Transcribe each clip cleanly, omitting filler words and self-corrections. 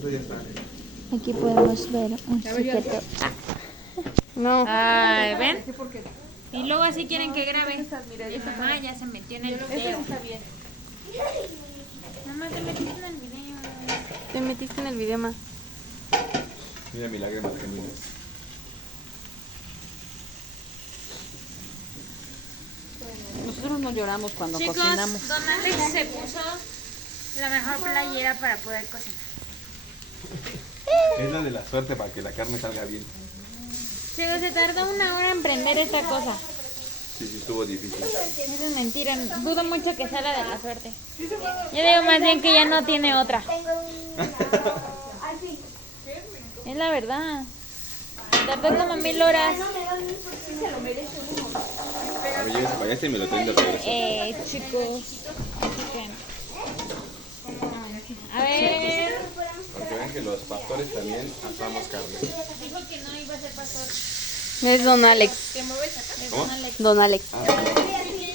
Eso ya está. Aquí podemos ver un sujeto. No. Ay, ¿ven? Y luego así quieren que grabe. Mamá ya se metió en el video. Mamá, te metiste en el video. Te metiste en el video, ma. Mira mi lágrima gemina. Nosotros no lloramos cuando Chicos, cocinamos. don Alex se puso la mejor playera para poder cocinar. Es la de la suerte para que la carne salga bien. Chicos, se tardó 1 hora en prender esta cosa. Sí, sí, estuvo difícil. Eso es mentira, dudo mucho que sea la de la suerte. Yo digo más bien que ya no tiene otra. Es la verdad. Tardó como 1000 horas. A ver, llévese para allá y me lo traen de regreso. Chicos. Así que... A ver. Para que vean que los pastores también asamos carne. Dijo que no iba a ser pastor. Es don Alex. ¿Cómo? Don Alex. Ah, sí.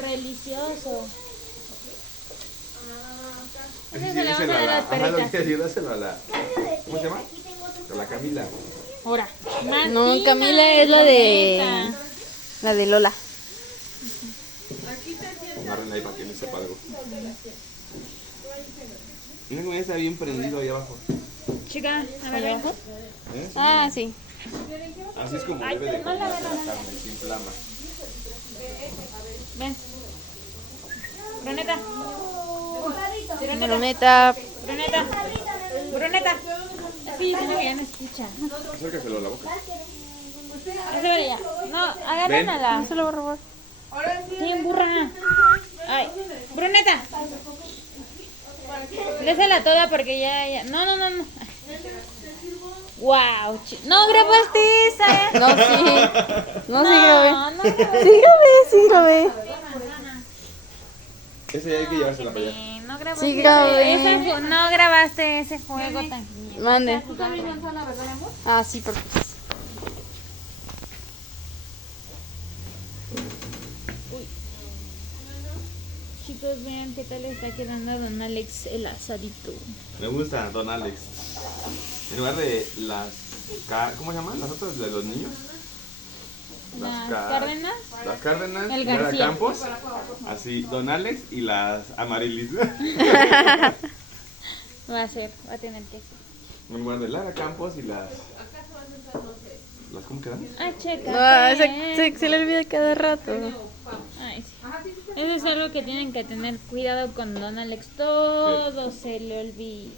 Religioso. Sí, Ese se le vamos a dáselo dar a las ajá, lo que perritas. quiero decir, dáselo a la... ¿Cómo se llama? A la Camila. Ahora. No, Camila es la de... La de Lola. Agarren ahí para que no sepa algo. Mira cómo ya está bien prendido ahí abajo. Chica, a ver, ven. ¿Eh? Ah, sí. Así es como debe de cocinarse la carne, sin flama. Ven. Bruneta. Bruneta. Bruneta. Bruneta. Sí, se me no escucha. Acércaselo a la boca. Ese para allá. No, agárrenla. Se lo voy a robar. Sí, burra. Ay, Bruneta. Désela toda porque ya. No. Wow. No grabaste esa. No, sí. No, sí grabé. No Sí grabé. Ese ya hay que llevársela para allá. No grabaste. Sí grabé. No grabaste ese juego tan. Mande. Ah, sí, perfecto. Chicos, vean qué tal está quedando a don Alex el asadito. Me gusta, don Alex. En lugar de las... ¿Cómo se llaman? ¿Las otras de los niños? Las Cárdenas. Las Cárdenas, El y Lara García. Campos. Así, don Alex y las Amarilis. Va a tener que ser. En lugar de Lara Campos y las... ¿Cómo quedan? Ay, checa. No, se le olvida cada rato. Ay, sí. Eso es algo que tienen que tener cuidado con don Alex. Todo se le olvida.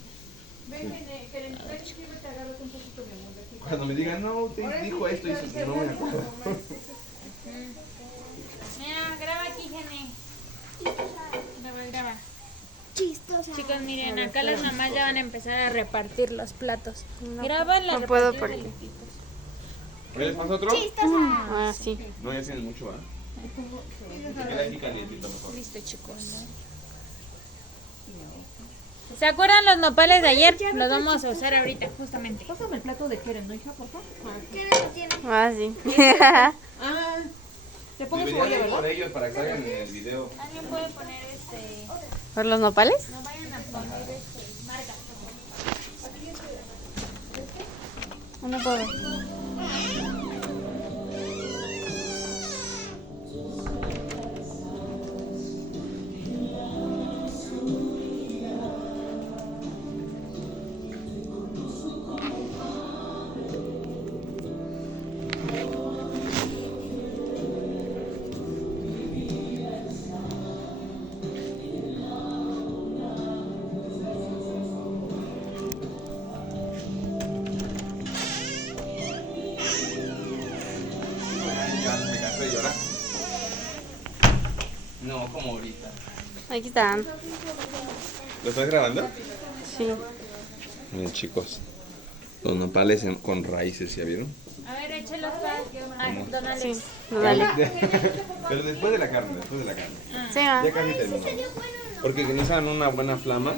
Cuando me digan, no, usted dijo esto y eso, no me acuerdo. Mira, graba aquí, Gene. Graba. Chistosa. Chicos, miren, acá las mamás ya van a empezar a repartir los platos. Graba la no puedo repartición porque- de los platos. ¿Quieres más otro? Ah, sí. No, ya tienes mucho, ¿ah? Se queda aquí calientito mejor. Listo, chicos. ¿Se acuerdan los nopales de ayer? Los vamos a usar ahorita, justamente. Pásame el plato de Keren, ¿no, hija, por favor? Ah, sí. Ah, te pongo Debería cebolla, ir ¿verdad? por ellos para que salgan en el video. ¿Alguien puede poner ¿Por los nopales? No vayan a poner marca. No puedo ver. Ya me cansé de llorar. No, como ahorita. Aquí están. ¿Lo estás grabando? Sí. Miren, chicos. Los nopales con raíces, ¿ya vieron? A ver, échelos para don Alex. Sí. No, dale. Pero después de la carne, después de la carne. Sí, va. Ya casi terminamos. Porque necesitan una buena flama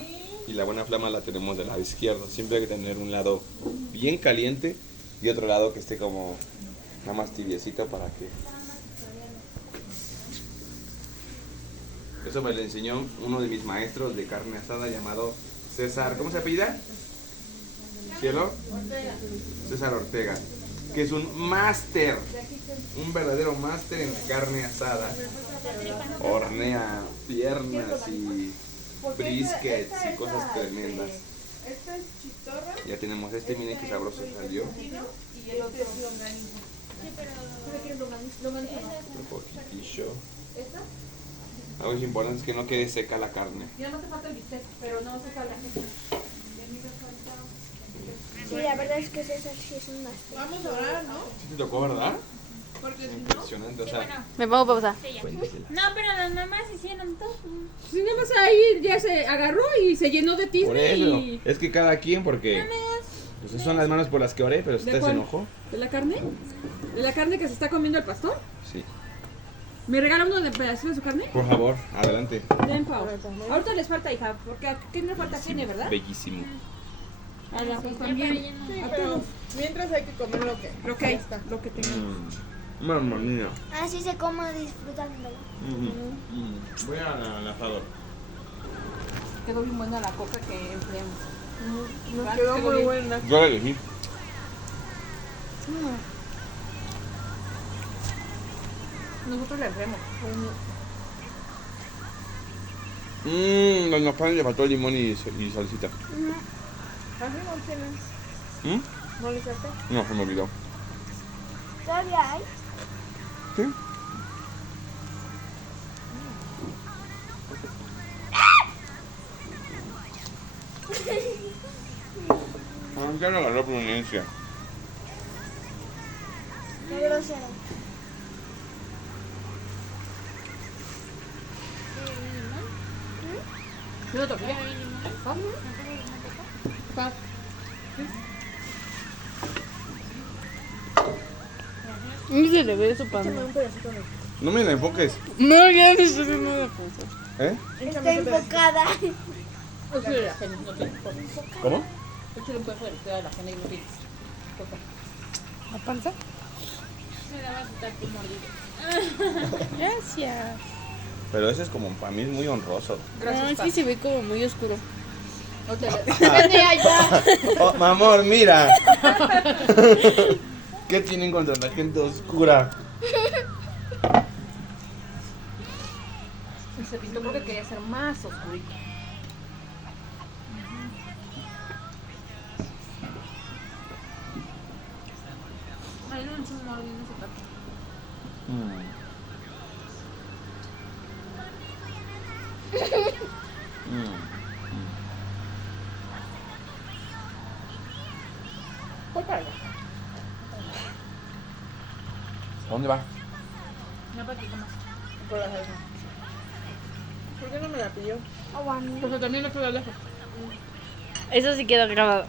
y la buena flama la tenemos del lado izquierdo. Siempre hay que tener un lado bien caliente y otro lado que esté como nada más tibiecito para que... Eso me lo enseñó uno de mis maestros de carne asada llamado César. ¿Cómo se apellida? ¿Cielo? César Ortega. Que es un máster. Un verdadero máster en carne asada. Hornea piernas y briskets y cosas tremendas. Esta es chistorra Ya tenemos este, miren qué sabroso salió. y el otro es longaniza. Un poquitillo. ¿Esta? Algo importante es que no quede seca la carne. Ya no te falta el bistec, pero no se sale. Sí, la verdad es que César sí es un máster. Vamos a orar, ¿no? ¿Sí te tocó, verdad? Porque si no... Impresionante, o sea, Me pongo pausa. cuéntesela. No, pero las mamás hicieron todo. Si nada más ahí ya se agarró y se llenó de tizne Por eso, y... es que cada quien, porque pues esas son las manos por las que oré, pero ¿De usted se cuál? enojó. ¿De la carne? ¿De la carne que se está comiendo el pastor? Sí. ¿Me regala uno de pedacito de su carne? Por favor, adelante. Ten, Pau. Ahorita les falta, hija, porque aquí no falta carne, ¿verdad? Bellísimo. A las dos también. A todos. Mientras hay que comer lo que Lo que tengo. Mamma mía. Así se come disfrutándolo. Voy al asador. Quedó bien buena la coca que enfriamos. nos quedó muy bien. buena. Yo la elegí. Nosotros la enfriamos. Los nopales le faltó limón y salsita. ¿Así no tienes? ¿No le saqué? No, se me olvidó. Todavía hay. ¿Sí? Ya no agarró pronuncia. Qué grosero. ¿No tortilla? Y se le ve su pan. No me la enfoques. No, ya no estoy haciendo nada. ¿Eh? Estoy enfocada. Échale la pena, no tiene coca. ¿Cómo? Échale un pedazo de la pena y no tiene coca. ¿La panza? Me daba su taco mordido. Gracias. Pero ese es como, para mí es muy honroso. No, es que se ve como muy oscuro. Oh, mi amor, mira. ¿Qué tienen contra la gente oscura? Se pintó porque quería ser más oscurito. Ay, no, un mordido ese taco. Voy para allá. ¿A dónde va? No, para que comas. Por la salsa. ¿Por qué no me la pidió? Pues también no queda lejos. Eso sí quedó grabado.